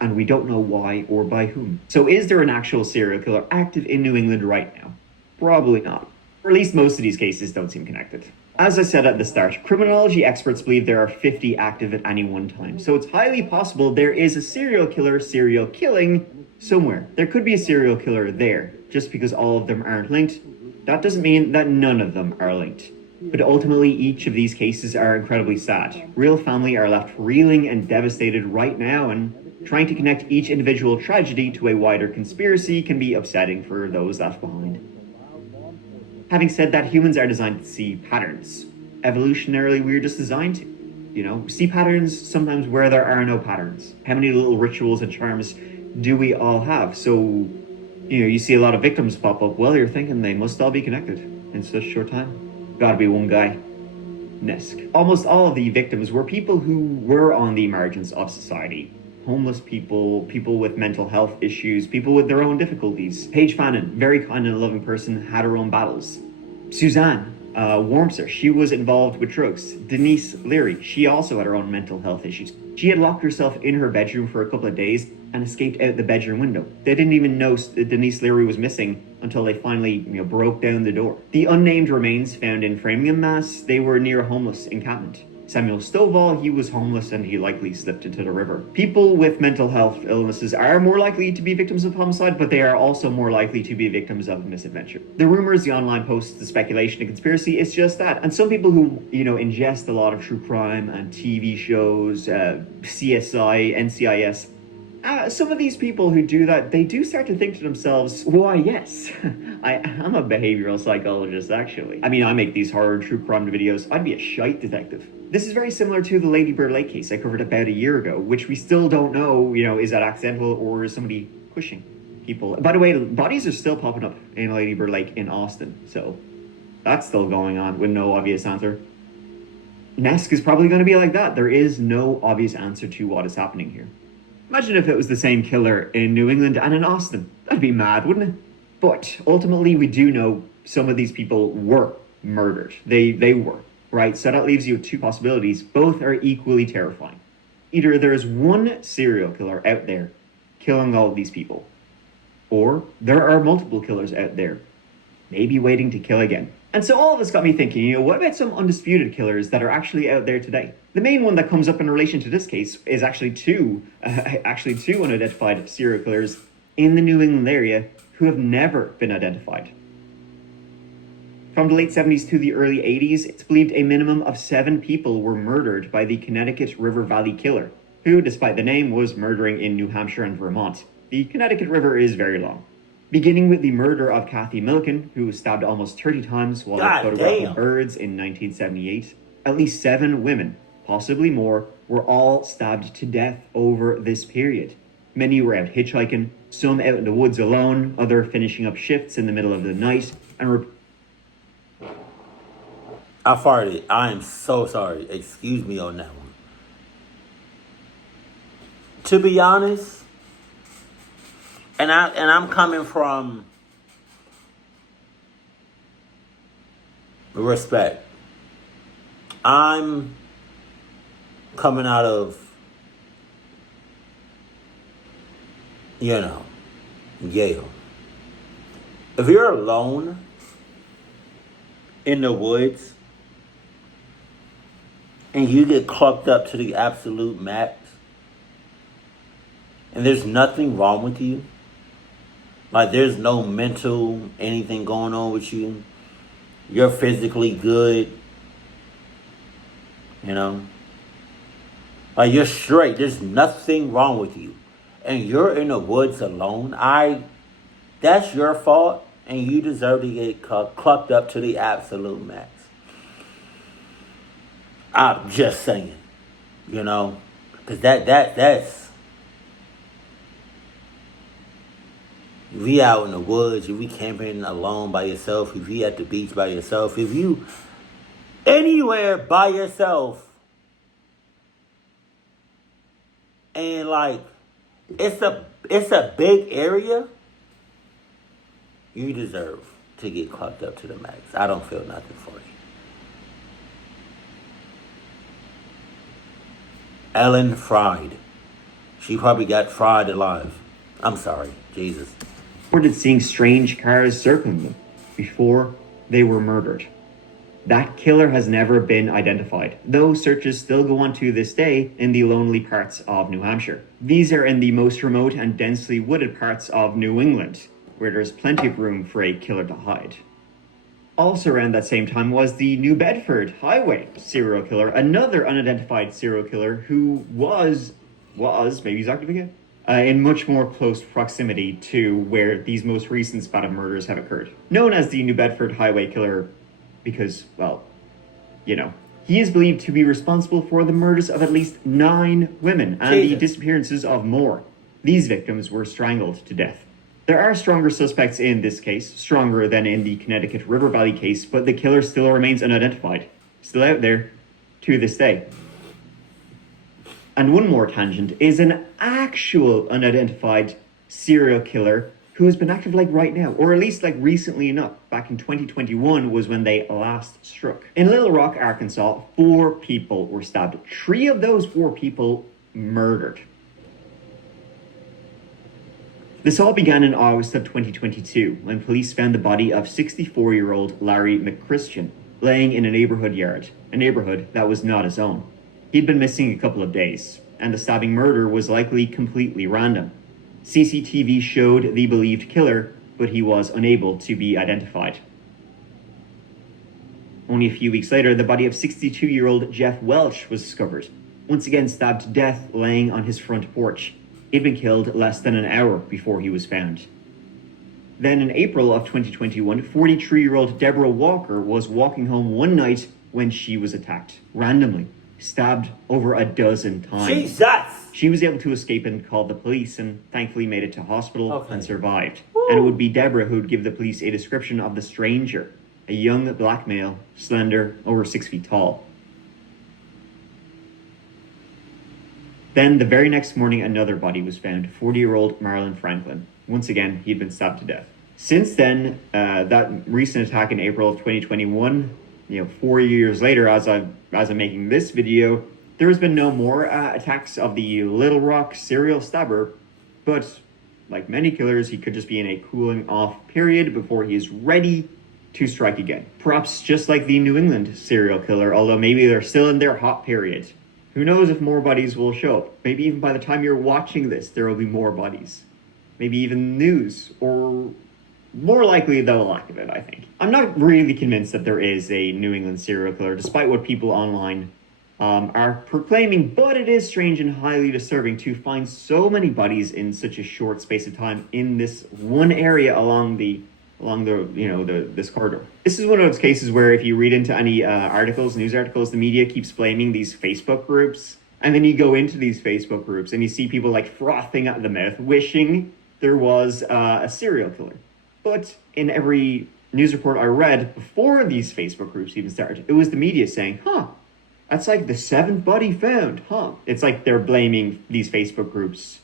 and we don't know why or by whom. So is there an actual serial killer active in New England right now? Probably not. Or at least most of these cases don't seem connected. As I said at the start, criminology experts believe there are 50 active at any one time. So it's highly possible there is a serial killer serial killing somewhere. There could be a serial killer there, just because all of them aren't linked. That doesn't mean that none of them are linked. But ultimately, each of these cases are incredibly sad. Real family are left reeling and devastated right now, and trying to connect each individual tragedy to a wider conspiracy can be upsetting for those left behind. Having said that, humans are designed to see patterns. Evolutionarily, we're just designed to, see patterns sometimes where there are no patterns. How many little rituals and charms do we all have? So, you see a lot of victims pop up. Well, you're thinking they must all be connected in such a short time. Gotta be one guy. Nesk. Almost all of the victims were people who were on the margins of society. homeless people, people with mental health issues, people with their own difficulties. Paige Fannin, very kind and loving person, had her own battles. Suzanne Wormser, she was involved with drugs. Denise Leary, she also had her own mental health issues. She had locked herself in her bedroom for a couple of days and escaped out the bedroom window. They didn't even know Denise Leary was missing until they finally broke down the door. The unnamed remains found in Framingham, Mass, they were near a homeless encampment. Samuel Stovall, he was homeless and he likely slipped into the river. People with mental health illnesses are more likely to be victims of homicide, but they are also more likely to be victims of misadventure. The rumors, the online posts, the speculation, the conspiracy, it's just that. And some people who, ingest a lot of true crime and TV shows, CSI, NCIS, some of these people who do that, they do start to think to themselves, why, yes, I'm a behavioral psychologist, actually. I mean, I make these horror true crime videos. I'd be a shite detective. This is very similar to the Lady Bird Lake case I covered about a year ago, which we still don't know, is that accidental or is somebody pushing people? By the way, bodies are still popping up in Lady Bird Lake in Austin, so that's still going on with no obvious answer. Nesk is probably going to be like that. There is no obvious answer to what is happening here. Imagine if it was the same killer in New England and in Austin. That'd be mad, wouldn't it? But ultimately, we do know some of these people were murdered. They were, right? So that leaves you with two possibilities. Both are equally terrifying. Either there's one serial killer out there killing all of these people, or there are multiple killers out there, maybe waiting to kill again. And so all of this got me thinking, what about some undisputed killers that are actually out there today? The main one that comes up in relation to this case is actually two unidentified serial killers in the New England area who have never been identified. From the late 70s to the early 80s, it's believed a minimum of 7 people were murdered by the Connecticut River Valley Killer, who, despite the name, was murdering in New Hampshire and Vermont. The Connecticut River is very long. Beginning with the murder of Kathy Milliken, who was stabbed almost 30 times while photographing birds in 1978, at least 7 women, possibly more, were all stabbed to death over this period. Many were out hitchhiking, some out in the woods alone, other finishing up shifts in the middle of the night, and I farted. I am so sorry. Excuse me on that one. To be honest, and I'm coming from respect. I'm coming out of, Yale. If you're alone in the woods and you get clucked up to the absolute max and there's nothing wrong with you, like there's no mental anything going on with you, you're physically good, like you're straight, there's nothing wrong with you, and you're in the woods alone, that's your fault, and you deserve to get clucked up to the absolute max. I'm just saying, because that's, if you out in the woods, if you camping alone by yourself, if you at the beach by yourself, if you anywhere by yourself, and like it's a big area, you deserve to get clocked up to the max. I don't feel nothing for you. Ellen fried. She probably got fried alive. I'm sorry, Jesus. Reported seeing strange cars circling them before they were murdered. That killer has never been identified, though searches still go on to this day in the lonely parts of New Hampshire. These are in the most remote and densely wooded parts of New England, where there's plenty of room for a killer to hide. Also around that same time was the New Bedford Highway serial killer, another unidentified serial killer who was, maybe he's active again, in much more close proximity to where these most recent spatted murders have occurred. Known as the New Bedford Highway Killer because, he is believed to be responsible for the murders of at least 9 women and the disappearances of more. These victims were strangled to death. There are stronger suspects in this case, stronger than in the Connecticut River Valley case, but the killer still remains unidentified, still out there to this day. And one more tangent is an actual unidentified serial killer who has been active like right now, or at least like recently enough. Back in 2021 was when they last struck. In Little Rock, Arkansas, 4 people were stabbed. 3 of those 4 people murdered. This all began in August of 2022 when police found the body of 64-year-old Larry McChristian laying in a neighborhood yard, a neighborhood that was not his own. He'd been missing a couple of days, and the stabbing murder was likely completely random. CCTV showed the believed killer, but he was unable to be identified. Only a few weeks later, the body of 62-year-old Jeff Welch was discovered, once again stabbed to death laying on his front porch. He'd been killed less than an hour before he was found. Then in April of 2021, 43-year-old Deborah Walker was walking home one night when she was attacked, randomly, stabbed over a dozen times. Jesus! She was able to escape and called the police and thankfully made it to hospital and survived. And it would be Deborah who would give the police a description of the stranger, a young black male, slender, over 6 feet tall. Then the very next morning, another body was found, 40-year-old Marlon Franklin. Once again, he'd been stabbed to death. Since then, that recent attack in April of 2021, 4 years later, as I'm making this video, there has been no more attacks of the Little Rock serial stabber, but like many killers, he could just be in a cooling off period before he is ready to strike again. Perhaps just like the New England serial killer, although maybe they're still in their hot period. Who knows if more bodies will show up? Maybe even by the time you're watching this, there will be more bodies. Maybe even news, or more likely though, a lack of it, I think. I'm not really convinced that there is a New England serial killer, despite what people online are proclaiming, but it is strange and highly disturbing to find so many bodies in such a short space of time in this one area along the this corridor. This is one of those cases where if you read into any news articles, the media keeps blaming these Facebook groups, and then you go into these Facebook groups and you see people like frothing at the mouth, wishing there was a serial killer. But in every news report I read before these Facebook groups even started, it was the media saying, that's like the 7th body found, It's like they're blaming these Facebook groups,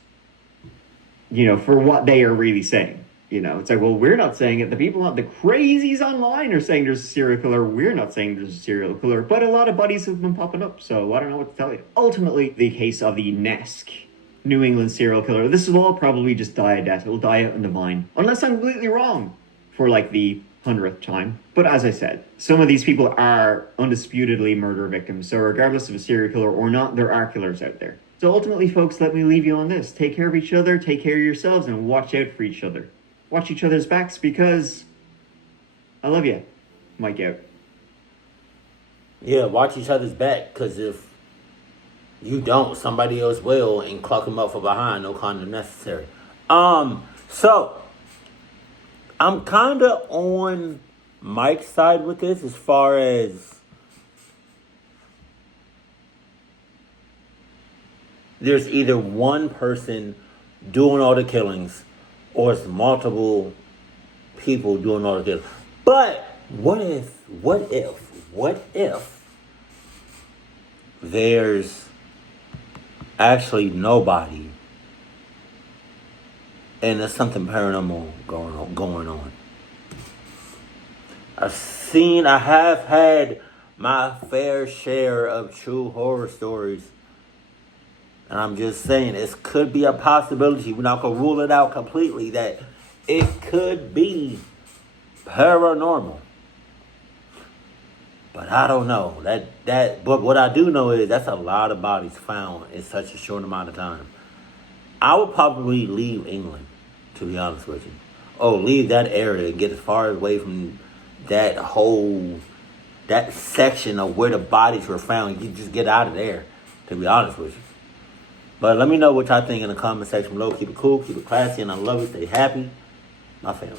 for what they are really saying. It's like, well, we're not saying it. The crazies online are saying there's a serial killer. We're not saying there's a serial killer, but a lot of bodies have been popping up, so I don't know what to tell you. Ultimately, the case of the Nesk New England serial killer, this will all probably just die a death. It will die out on the vine, unless I'm completely wrong for like the 100th time. But as I said, some of these people are undisputedly murder victims, so regardless of a serial killer or not, there are killers out there. So ultimately, folks, let me leave you on this. Take care of each other, take care of yourselves, and watch out for each other. Watch each other's backs, because I love you. Mike out. Yeah, watch each other's back, because if you don't, somebody else will, and cluck them up from behind. No condom necessary. So I'm kind of on Mike's side with this, as far as there's either one person doing all the killings, or it's multiple people doing all of this. But what if there's actually nobody and there's something paranormal going on? I have had my fair share of true horror stories. And I'm just saying, it could be a possibility. We're not going to rule it out completely, that it could be paranormal. But I don't know. But what I do know is that's a lot of bodies found in such a short amount of time. I would probably leave England, to be honest with you. Leave that area and get as far away from that section of where the bodies were found. You just get out of there, to be honest with you. But let me know what y'all think in the comment section below. Keep it cool, keep it classy, and I love it. Stay happy. My family.